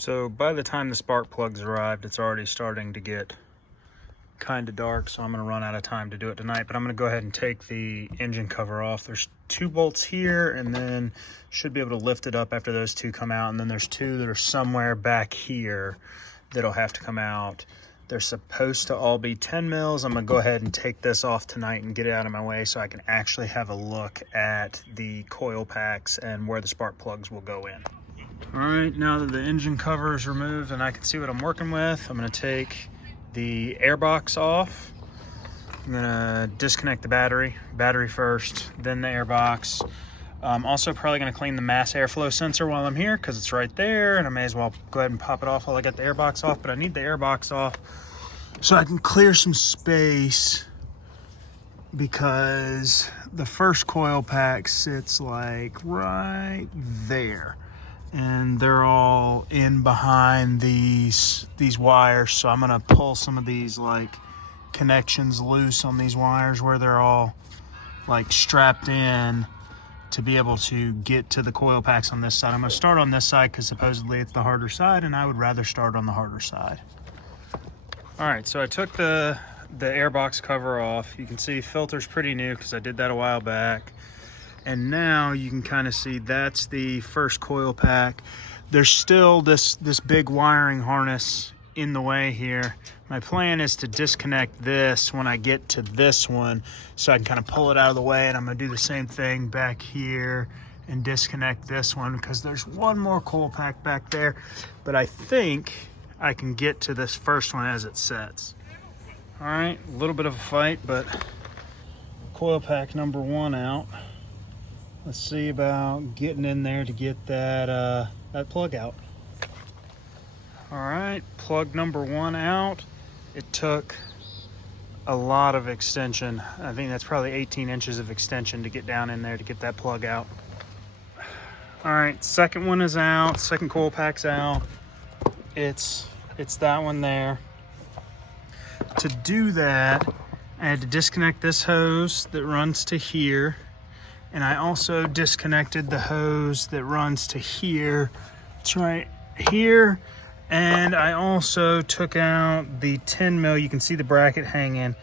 So by the time the spark plugs arrived, it's already starting to get kind of dark, so I'm going to run out of time to do it tonight. But I'm going to go ahead and take the engine cover off. There's 2 bolts here, and then should be able to lift it up after those 2 come out. And then there's 2 that are somewhere back here that'll have to come out. They're supposed to all be 10 mils. I'm going to go ahead and take this off tonight and get it out of my way so I can actually have a look at the coil packs and where the spark plugs will go in. All right, now that the engine cover is removed and I can see what I'm working with, I'm going to take the air box off. I'm going to disconnect the battery first, then the air box. I'm also probably going to clean the mass airflow sensor while I'm here because it's right there, and I may as well go ahead and pop it off while I get the air box off. But I need the air box off so I can clear some space, because the first coil pack sits like right there, and they're all in behind these wires. So I'm gonna pull some of these like connections loose on these wires where they're all like strapped in to be able to get to the coil packs on this side. I'm gonna start on this side because supposedly it's the harder side, and I would rather start on the harder side. All right, so I took the air box cover off. You can see filter's pretty new because I did that a while back. And now you can kind of see that's the first coil pack. There's still this big wiring harness in the way here. My plan is to disconnect this when I get to this one so I can kind of pull it out of the way, and I'm gonna do the same thing back here and disconnect this one because there's one more coil pack back there, but I think I can get to this first one as it sets. All right, a little bit of a fight, but coil pack number 1 out. Let's see about getting in there to get that plug out. All right, plug number 1 out. It took a lot of extension. I think that's probably 18 inches of extension to get down in there to get that plug out. All right, second one is out. Second coil pack's out. It's that one there. To do that, I had to disconnect this hose that runs to here, and I also disconnected the hose that runs to here. It's right here. And I also took out the 10 mil. You can see the bracket hanging.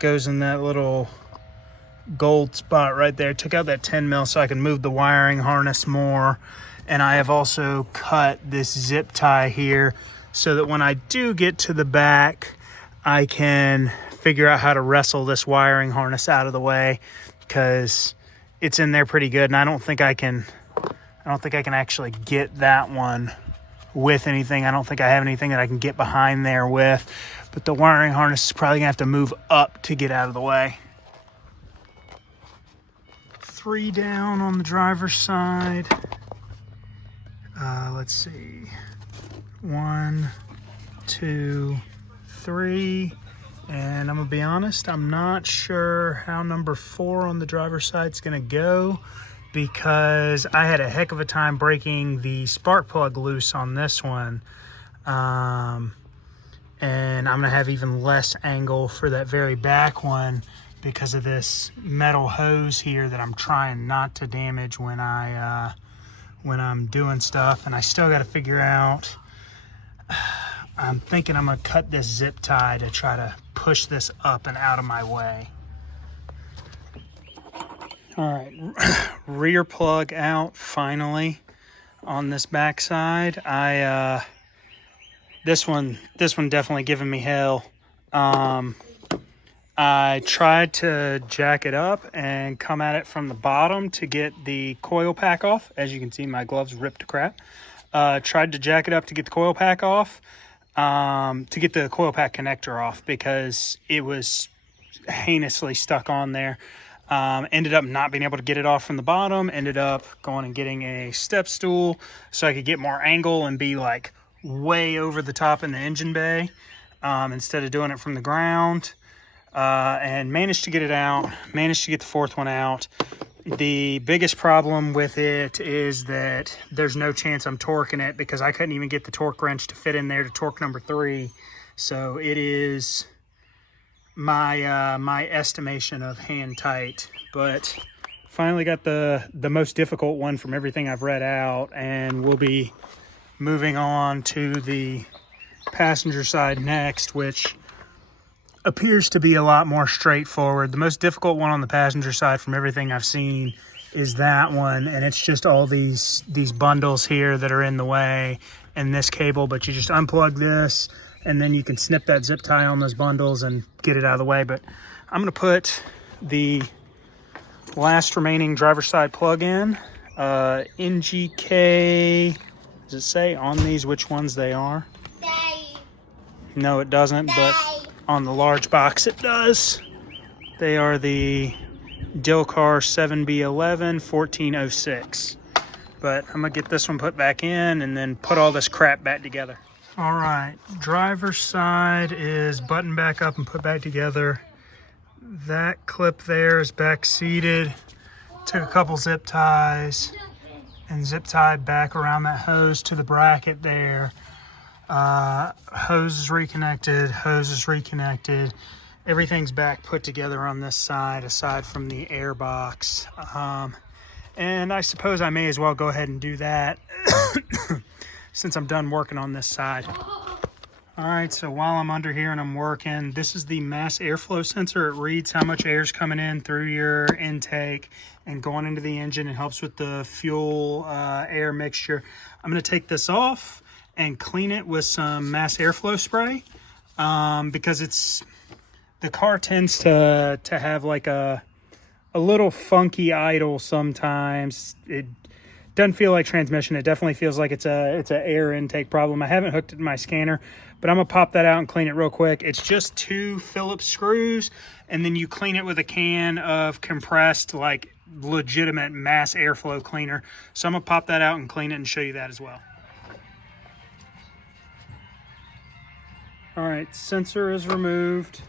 Goes in that little gold spot right there. Took out that 10 mil so I can move the wiring harness more. And I have also cut this zip tie here so that when I do get to the back, I can figure out how to wrestle this wiring harness out of the way, because it's in there pretty good, and I don't think I can actually get that one with anything. I don't think I have anything that I can get behind there with, but the wiring harness is probably gonna have to move up to get out of the way. 3 down on the driver's side. Let's see. 1, 2, 3. And I'm gonna be honest, I'm not sure how number 4 on the driver's side is gonna go, because I had a heck of a time breaking the spark plug loose on this one. And I'm gonna have even less angle for that very back one because of this metal hose here that I'm trying not to damage when I'm doing stuff. And I still gotta figure out, I'm thinking I'm gonna cut this zip tie to try to push this up and out of my way. All right, rear plug out finally on this back side. This one definitely giving me hell. I tried to jack it up and come at it from the bottom to get the coil pack off. As you can see, my gloves ripped to crap. Tried to jack it up to get the coil pack off, to get the coil pack connector off, because it was heinously stuck on there. Ended up not being able to get it off from the bottom. Ended up going and getting a step stool so I could get more angle and be like way over the top in the engine bay, instead of doing it from the ground. And managed to get it out, managed to get the 4th one out. The biggest problem with it is that there's no chance I'm torquing it, because I couldn't even get the torque wrench to fit in there to torque number 3. So it is my estimation of hand tight, but finally got the most difficult one from everything I've read out, and we'll be moving on to the passenger side next, which appears to be a lot more straightforward. The most difficult one on the passenger side from everything I've seen is that one, and it's just all these bundles here that are in the way and this cable, but you just unplug this and then you can snip that zip tie on those bundles and get it out of the way. But I'm going to put the last remaining driver's side plug in. NGK, does it say on these which ones they are? No, it doesn't, but on the large box it does. They are the Dilcar 7B11 1406. But I'm gonna get this one put back in and then put all this crap back together. All right, driver's side is buttoned back up and put back together. That clip there is back seated. Took a couple zip ties and zip tied back around that hose to the bracket there. Hose is reconnected, everything's back put together on this side aside from the air box. And I suppose I may as well go ahead and do that since I'm done working on this side. All right, so while I'm under here and I'm working, this is the mass airflow sensor. It reads how much air is coming in through your intake and going into the engine. It helps with the fuel air mixture. I'm gonna take this off and clean it with some mass airflow spray because the car tends to have like a little funky idle sometimes. It doesn't feel like transmission. It definitely feels like it's an air intake problem. I haven't hooked it to my scanner, but I'm gonna pop that out and clean it real quick. It's just 2 Phillips screws, and then you clean it with a can of compressed, like legitimate mass airflow cleaner. So I'm gonna pop that out and clean it and show you that as well. All right, sensor is removed.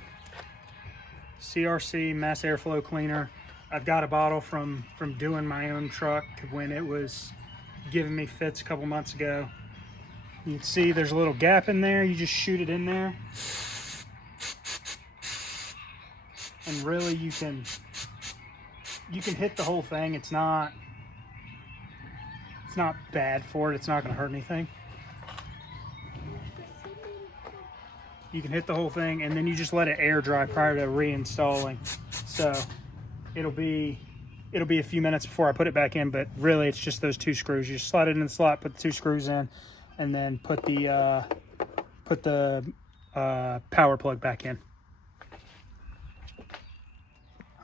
CRC mass airflow cleaner. I've got a bottle from doing my own truck when it was giving me fits a couple months ago. You can see there's a little gap in there. You just shoot it in there. And really you can hit the whole thing. It's not bad for it. It's not going to hurt anything. You can hit the whole thing and then you just let it air dry prior to reinstalling. So it'll be a few minutes before I put it back in, but really it's just those 2 screws. You just slide it in the slot, put the 2 screws in, and then put the power plug back in.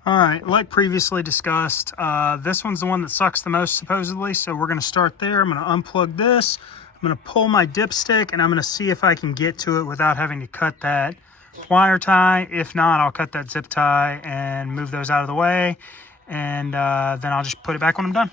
All right, like previously discussed, this one's the one that sucks the most supposedly, so we're gonna start there. I'm gonna unplug this. I'm gonna pull my dipstick and I'm gonna see if I can get to it without having to cut that wire tie. If not, I'll cut that zip tie and move those out of the way, and then I'll just put it back when I'm done.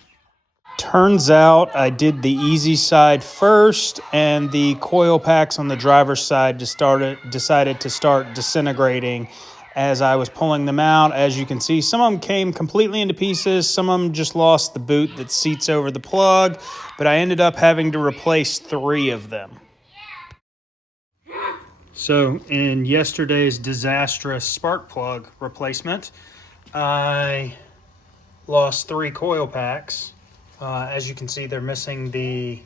Turns out I did the easy side first, and the coil packs on the driver's side decided to start disintegrating as I was pulling them out. As you can see, some of them came completely into pieces. Some of them just lost the boot that seats over the plug, but I ended up having to replace 3 of them. So in yesterday's disastrous spark plug replacement, I lost 3 coil packs. As you can see, they're missing the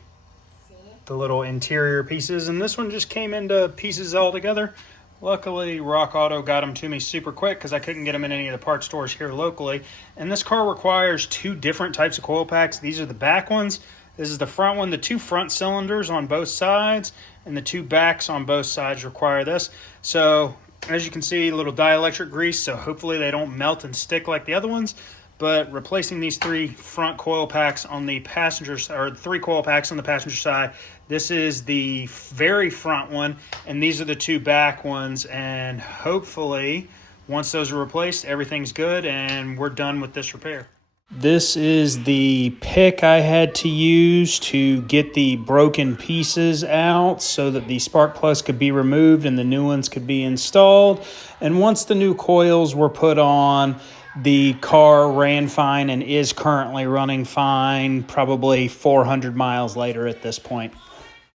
little interior pieces, and this one just came into pieces altogether. Luckily, Rockauto got them to me super quick because I couldn't get them in any of the parts stores here locally. And this car requires 2 different types of coil packs. These are the back ones. This is the front one. The 2 front cylinders on both sides and the 2 backs on both sides require this. So as you can see, a little dielectric grease, so hopefully they don't melt and stick like the other ones. But replacing these 3 front coil packs on the passenger, or 3 coil packs on the passenger side, this is the very front one, and these are the 2 back ones. And hopefully, once those are replaced, everything's good and we're done with this repair. This is the pick I had to use to get the broken pieces out so that the spark plugs could be removed and the new ones could be installed. And once the new coils were put on, the car ran fine and is currently running fine, probably 400 miles later at this point.